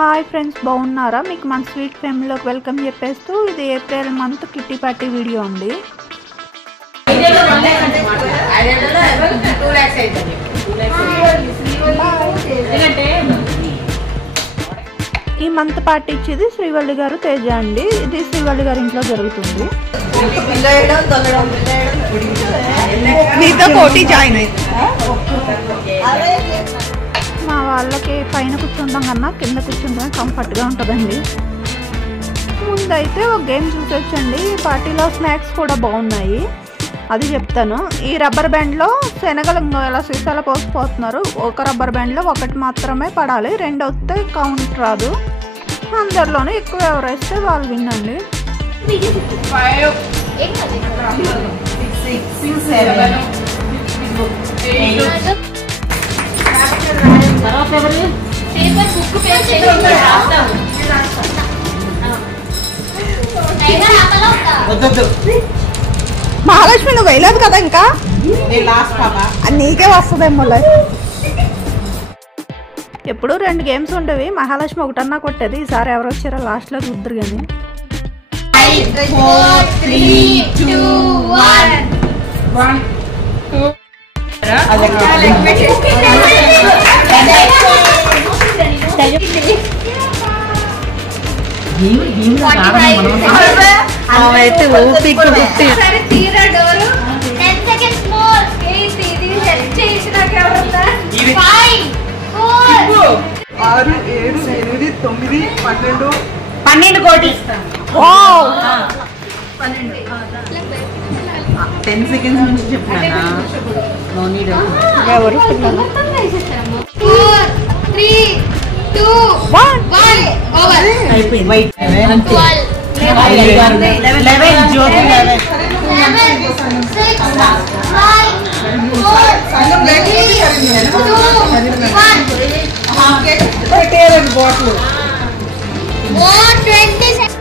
Hi friends, బాగున్నారా? మీకు మన స్వీట్ ఫ్యామిలీలోకి వెల్కమ్ చెప్పేస్తూ ఇది April month kitty party video అండి. ఈ మంత్ పార్టీ ఇచ్చేది శ్రీవల్లి గారు తేజ అండి. ఇది శ్రీవల్లి గారి ఇంట్లో జరుగుతుంది. మా వాళ్ళకి పైన కూర్చుంటాం కన్నా కింద కూర్చుంటే కంఫర్ట్గా ఉంటుందండి. ముందైతే ఒక గేమ్ చూసొచ్చండి. ఈ పార్టీలో స్నాక్స్ కూడా బాగున్నాయి, అది చెప్తాను. ఈ రబ్బర్ బ్యాండ్లో శనగలు ఇలా సీసాల పోసిపోతున్నారు. ఒక రబ్బర్ బ్యాండ్లో ఒకటి మాత్రమే పడాలి, రెండు వస్తే కౌంట్ రాదు. అందరిలోనూ ఎక్కువ ఎవరైతే వాళ్ళు వినండి. మహాలక్ష్మి నువ్వు వేయలేదు కదా, ఇంకా నీకే వస్తుందేమో. ఎప్పుడు రెండు గేమ్స్ ఉండేవి, మహాలక్ష్మి ఒకటన్నా కొట్టేది. ఈసారి ఎవరు వచ్చారో లాస్ట్ లో చూద్దరు కానీ. కోటి 10 seconds నుంచి చెప్పినా ఎవరు 4 3 2 1 ఓవర్ అయిపోయింది. 11 జ్యోతి 11 6 5 4 3 2 1 20 seconds.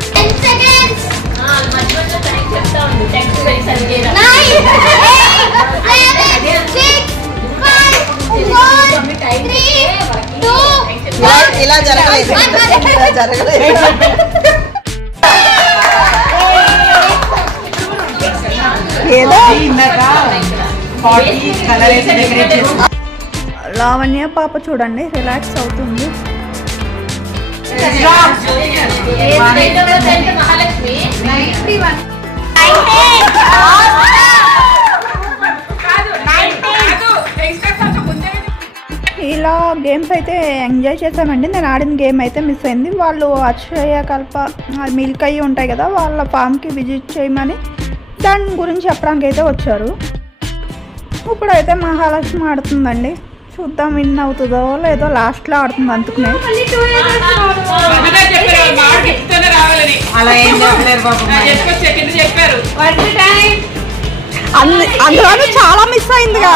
ఇలా జరగలేదు. లావణ్య పాప చూడండి రిలాక్స్ అవుతుంది. ఇలా గేమ్స్ అయితే ఎంజాయ్ చేసామండి. నేను ఆడిన గేమ్ అయితే మిస్ అయింది. వాళ్ళు అక్షయ కల్ప మిల్క్ అయ్యి ఉంటాయి కదా, వాళ్ళ ఫామ్కి విజిట్ చేయమని దాని గురించి చెప్పడానికి అయితే వచ్చారు. ఇప్పుడైతే మహాలక్ష్మి ఆడుతుందండి. చూద్దాం విన్ అవుతుందో లేదో. లాస్ట్లో ఆడుతుంది అందుకునే. అందులోనూ చాలా మిస్ అయిందిగా.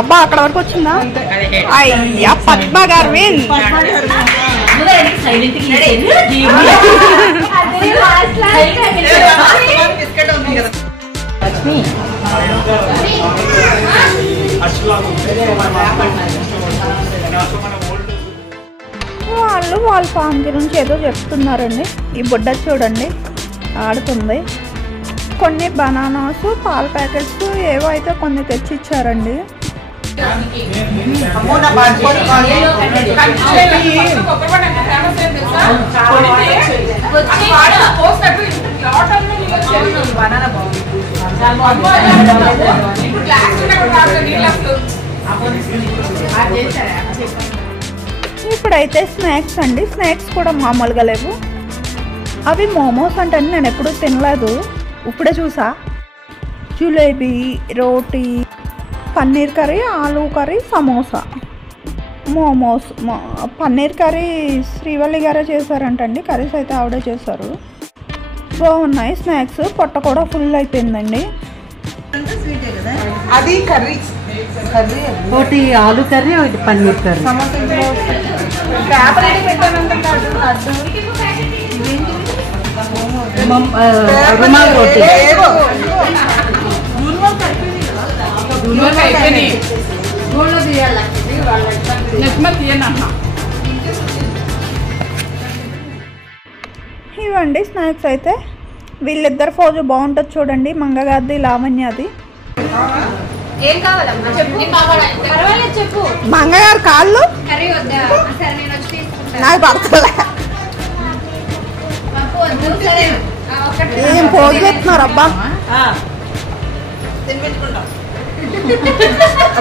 అబ్బా అక్కడ వరకు వచ్చిందా? అయ్యా పద్మ గారు విన్. వాళ్ళు వాళ్ళ ఫామ్ గురించి ఏదో చెప్తున్నారండి. ఈ బుడ్డ చూడండి ఆడుతుంది. కొన్ని బనానాస్, పాల ప్యాకెట్స్ ఏవో అయితే కొన్ని తెచ్చిచ్చారండి. ఇప్పుడైతే స్నాక్స్ అండి. స్నాక్స్ కూడా మామూలుగా లేవు. అవి మోమోస్ అంటే నేను ఎప్పుడూ తినలేదు, ఇప్పుడే చూసా. జిలేబీ, రోటీ, పన్నీర్ కర్రీ, ఆలూ కర్రీ, సమోసా, మోమోస్. పన్నీర్ కర్రీ శ్రీవల్లి గారే చేశారంటండి. కర్రీస్ అయితే ఆవిడే చేశారు. బాగున్నాయి స్నాక్స్. పొట్ట కూడా ఫుల్ అయిపోయిందండి. అది కర్రీ ఒకటి ఆలు కర్రీ ఒకటి పన్నీర్ కర్రీ. రుమాల్ రోటీ. ఇవ్వండి స్నాక్స్ అయితే. వీళ్ళిద్దరు ఫోజు బాగుంటుంది చూడండి, మంగగారిది లావణ్యది. ఏం కావాలమ్మా చెప్పు. పర్వాలేదు చెప్పు. మంగగారు కాళ్ళు కర్రీ వద్దా? సరే నేను వచ్చి తీసుకుంటా. నాకు పడతలే. మాకు వద్దు. సరే ఏం పోజు చెప్తున్నారు అబ్బా.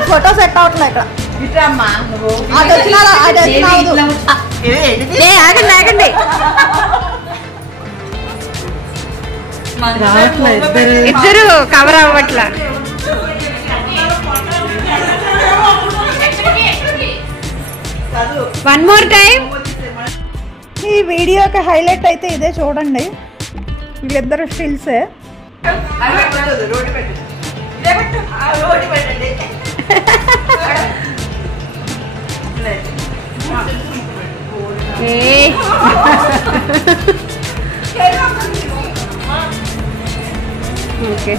ఫోటో సెట్ అవట్లే ఇక్కడ. అది వచ్చినా ఆగండి ఆగండి. ఇద్దరు కవర్ అవ్వట్లా. One more time. ఈ వీడియోకి హైలైట్ అయితే ఇదే చూడండి. వీళ్ళిద్దరు స్టిల్సే. ఓకే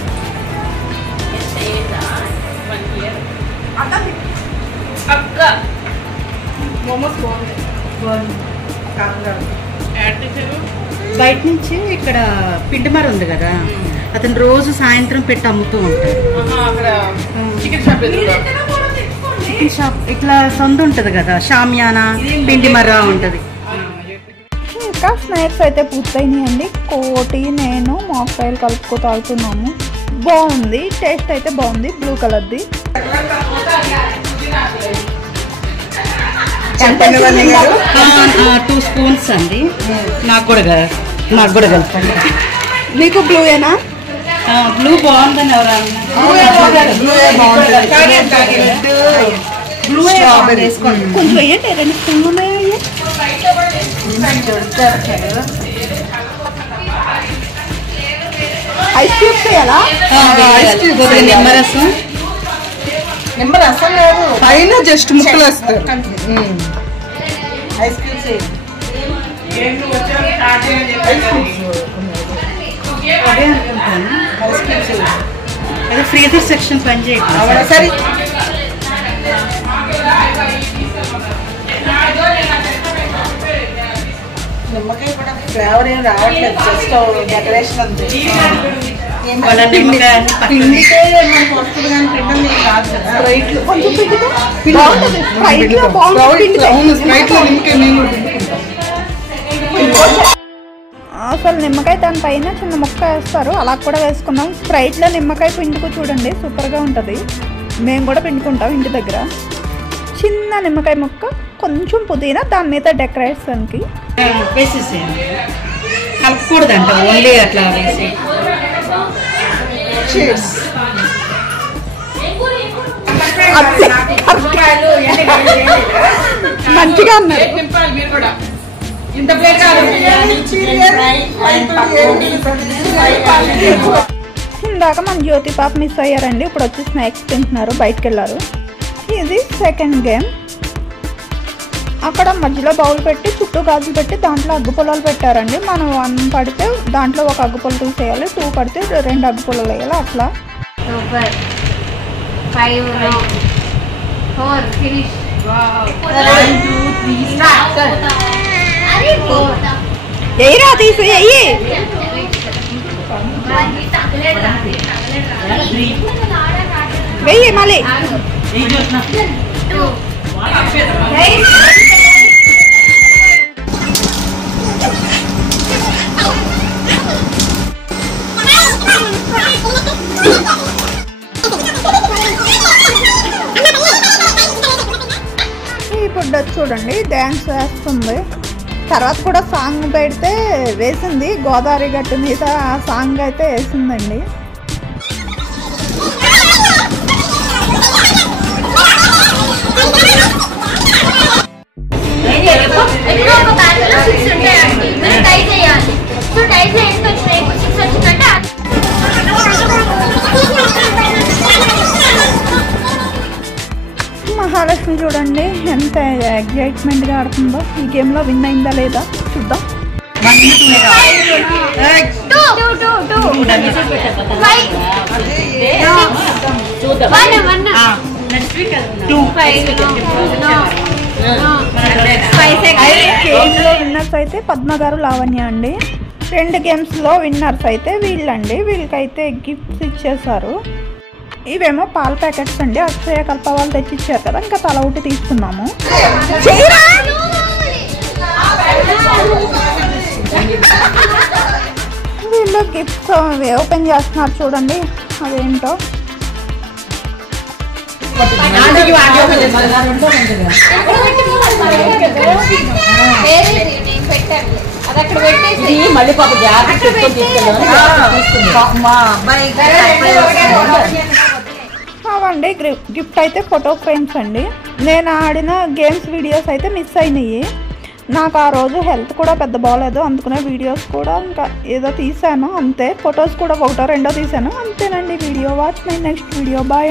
బయట నుంచి ఇక్కడ పిండిమర ఉంది కదా, అతను రోజు సాయంత్రం పెట్టి అమ్ముతూ ఉంటారు. చికెన్ షాప్ ఇట్లా సందు ఉంటది కదా, షామియానా పిండిమర ఉంటది. ఇంకా స్నాక్స్ అయితే పూర్తయినాయండి. కోటి నేను మామిడికాయలు కలుపుకో తాగుతున్నాము. బాగుంది, టేస్ట్ అయితే బాగుంది. బ్లూ కలర్ది. 2 స్పూన్స్ అండి. నాకు కూడా కలుపుకోండి. మీకు బ్లూ ఏనా? బ్లూ బాగుందని ఎవరు కొంచెం వేయండి, 2 స్పూన్లు ఉన్నాయి. ఐస్ క్యూబ్స్ వేయాలా? నిమ్మరసం. నిమ్మరసం లేదు, పైన జస్ట్ ముక్కలు వస్తారు. ఐస్ క్యూబ్స్ అదే అనుకుంటాను. అదే ఫ్రీజర్ సెక్షన్ పని చేయట్లేదు. సరే నిమ్మకాయ కూడా ఫ్లేవర్ ఏం రావట్లేదు, జస్ట్ డెకరేషన్ అంతే. పిండితే మనకు వస్తుంది కానీ పిండి కాదు కదా. స్ప్రైట్లో కొంచెం పిండితే బాగుంటుంది. స్ప్రైట్లో బాగుంటుంది. అసలు నిమ్మకాయ దానిపైన చిన్న ముక్క వేస్తారు, అలా కూడా వేసుకున్నాం. స్ప్రైట్లో నిమ్మకాయ పిండుకు చూడండి, సూపర్గా ఉంటుంది. మేము కూడా పిండుకుంటాం ఇంటి దగ్గర. చిన్న నిమ్మకాయ ముక్క, కొంచెం పుదీనా, దాని మీద డెకరేషన్కి వేసేసేయండి. కలపకూడదంట, ఓన్లీ అట్లా వేసి. మంచిగా అన్నారు. ఇందాక మన జ్యోతి పాప మిస్ అయ్యారండి. ఇప్పుడు వచ్చి స్నాక్స్ తింటున్నారు, బయటకు వెళ్ళారు. ఇది సెకండ్ గేమ్. అక్కడ మధ్యలో బౌల్ పెట్టి చుట్టూ గాజులు పెట్టి దాంట్లో అగ్గుపొలాలు పెట్టారండి. మనం 1 పడితే దాంట్లో ఒక అగ్గుపొల తీసేయాలి, 2 పడితే 2 అగ్గుపొలాలు వేయాలి. అట్లా 5 4 ఫినిష్. 1 2 3 స్టార్ట్. ఎయ్యిరా, తీసి ఎయ్యి. వెయ్యి మళ్ళీ. ఇప్పుడు చూడండి డ్యాన్స్ వేస్తుంది. తర్వాత కూడా సాంగ్ పెడితే వేసింది, గోదావరి గట్టు మీద ఆ సాంగ్ అయితే వేసిందండి. మహాలక్ష్మి చూడండి ఎంత ఎగ్జైట్మెంట్గా ఆడుతుందో. ఈ గేమ్లో విన్ అయిందా లేదా చూద్దాం. గేమ్లో విన్నర్స్ అయితే పద్మ గారు, లావణ్య అండి. 2 గేమ్స్లో విన్నర్స్ అయితే వీళ్ళండి. వీళ్ళకైతే గిఫ్ట్స్ ఇచ్చేసారు. ఇవేమో పాల ప్యాకెట్స్ అండి. అక్షయ కల్ప వాళ్ళు తెచ్చిచ్చారు కదా, ఇంకా తల ఒకటి తీసుకున్నాము. వీళ్ళు గిఫ్ట్స్ ఓపెన్ చేస్తున్నారు చూడండి, అదేంటో. మళ్ళీ పాప అవండి గిఫ్ట్ అయితే ఫోటో ఫ్రేమ్స్ అండి. నేను ఆడిన గేమ్స్ వీడియోస్ అయితే మిస్ అయినాయి. నాకు ఆ రోజు హెల్త్ కూడా పెద్ద బాగోలేదు, అందుకనే వీడియోస్ కూడా ఇంకా ఏదో తీసాను అంతే. ఫొటోస్ కూడా 1-2 తీసాను అంతేనండి. Video watch my next video. Bye.